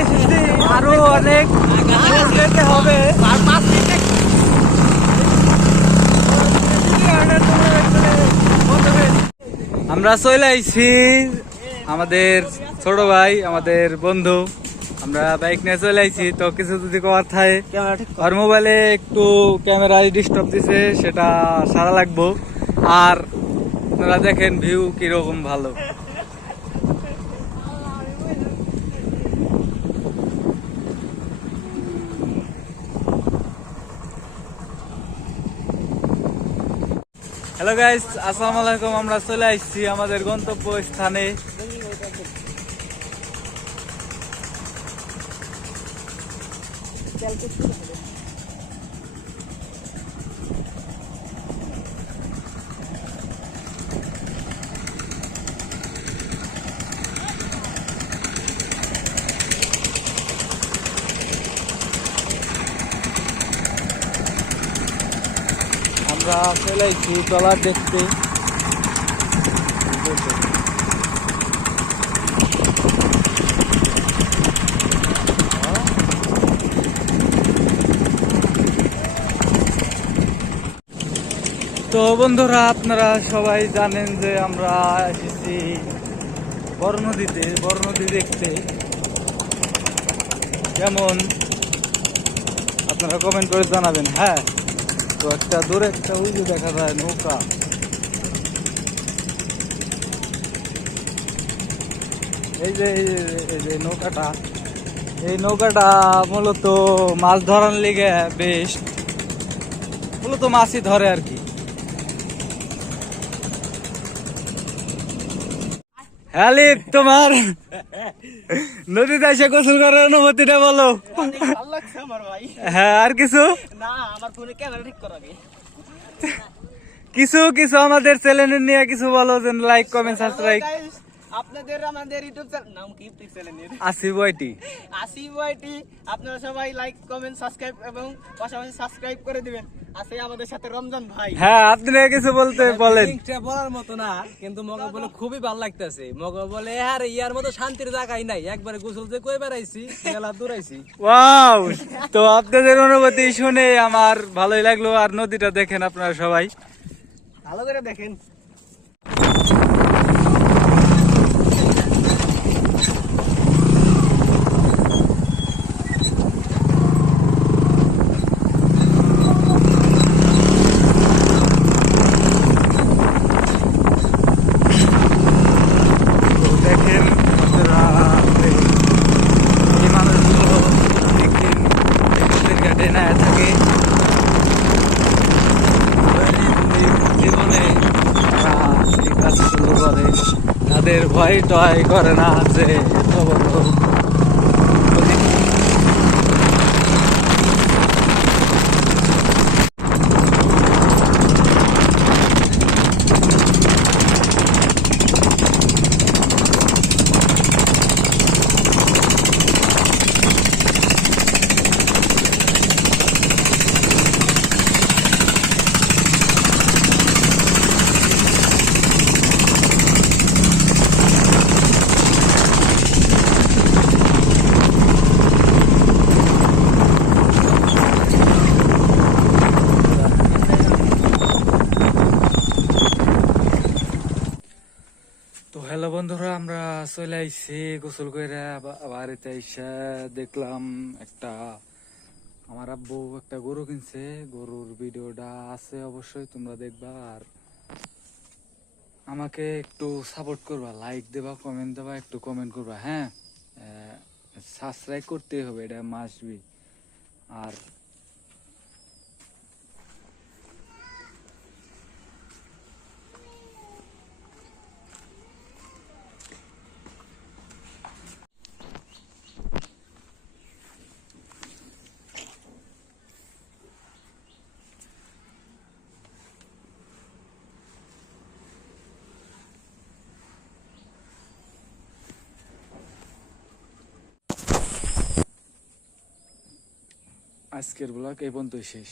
এসেছি আরও অনেক যেতে হবে। আমরা চলে আইছি আমাদের ছোট ভাই আমাদের বন্ধু। আমরা বাইক নিয়ে চলে আইছি তো কিছু যদি থাকে আর মোবাইলে একটু ক্যামেরায় ডিস্টার্ব দিছে সেটা সারা লাগবো। আর আপনারা দেখেন ভিউ কীরকম ভালো। হ্যালো গাইস আসসালামু আলাইকুম আমরা চলে আসছি আমাদের গন্তব্য স্থানে দেখতে। তো বন্ধুরা, আপনারা সবাই জানেন যে আমরা এসেছি বড় নদীতে, বড় নদী দেখতে। কেমন? আপনারা কমেন্ট করে জানাবেন। হ্যাঁ। তো একটা দূরে, একটা ওই দেখা যায় নৌকা। এই যে, এই যে- এই যে নৌকাটা, এই নৌকাটা মূলত মাছ ধরার লিগে বেশ, মূলত মাছই ধরে আর কি। হ্যালিপ তোমার নদীতে এসে গোসল করার অনুমতিটা বলো। হ্যাঁ আর কিছু? কিছু কিছু আমাদের চ্যানেল নিয়ে কিছু বলো যে লাইক কমেন্ট সাবস্ক্রাইব আপনাদের আমাদের ইউটিউব চ্যানেল নাম কি ইউটিউব ওয়াইটি। আপনারা সবাই লাইক কমেন্ট সাবস্ক্রাইব এবং পাশাপাশি সাবস্ক্রাইব করে দিবেন। আছে আমাদের সাথে রমজান ভাই। হ্যাঁ আপনি কিছু বলতে বলেন। লিঙ্কটা বলার মতো না কিন্তু মগা বলে খুবই ভালো লাগতেছে। মগা বলে আর ইয়ার মতো শান্তির জায়গায় নাই। একবারে গোসল যে কই বেড়াইছি মেলা ওয়াও! তো আপনাদের অনুভূতি শুনে আমার ভালোই লাগল। আর নদীটা দেখেন আপনারা সবাই। ভালো করে দেখেন তো দেখেন আপনারা এই এই মানুষগুলো দেখেন নদীর ঘাটে না থাকে দৈনন্দিন জীবনে তারা এই কাজগুলো করে তাদের ভয় টয় করে না যে এত বড় নদী তো হ্যালো বন্ধুরা, আমরা চলে আইছি গোসল করে বাড়িতে এসে দেখলাম একটা আমার আব্বু একটা গরু কিনছে। গরুর ভিডিওটা আছে অবশ্যই, তোমরা দেখবা। আর আমাকে একটু সাপোর্ট করবা লাইক দেবা কমেন্ট দেবা, একটু কমেন্ট করবা হ্যাঁ? সাবস্ক্রাইব করতে হবে, এটা মাসবি আর আজকের ব্লগ এই পর্যন্তই শেষ।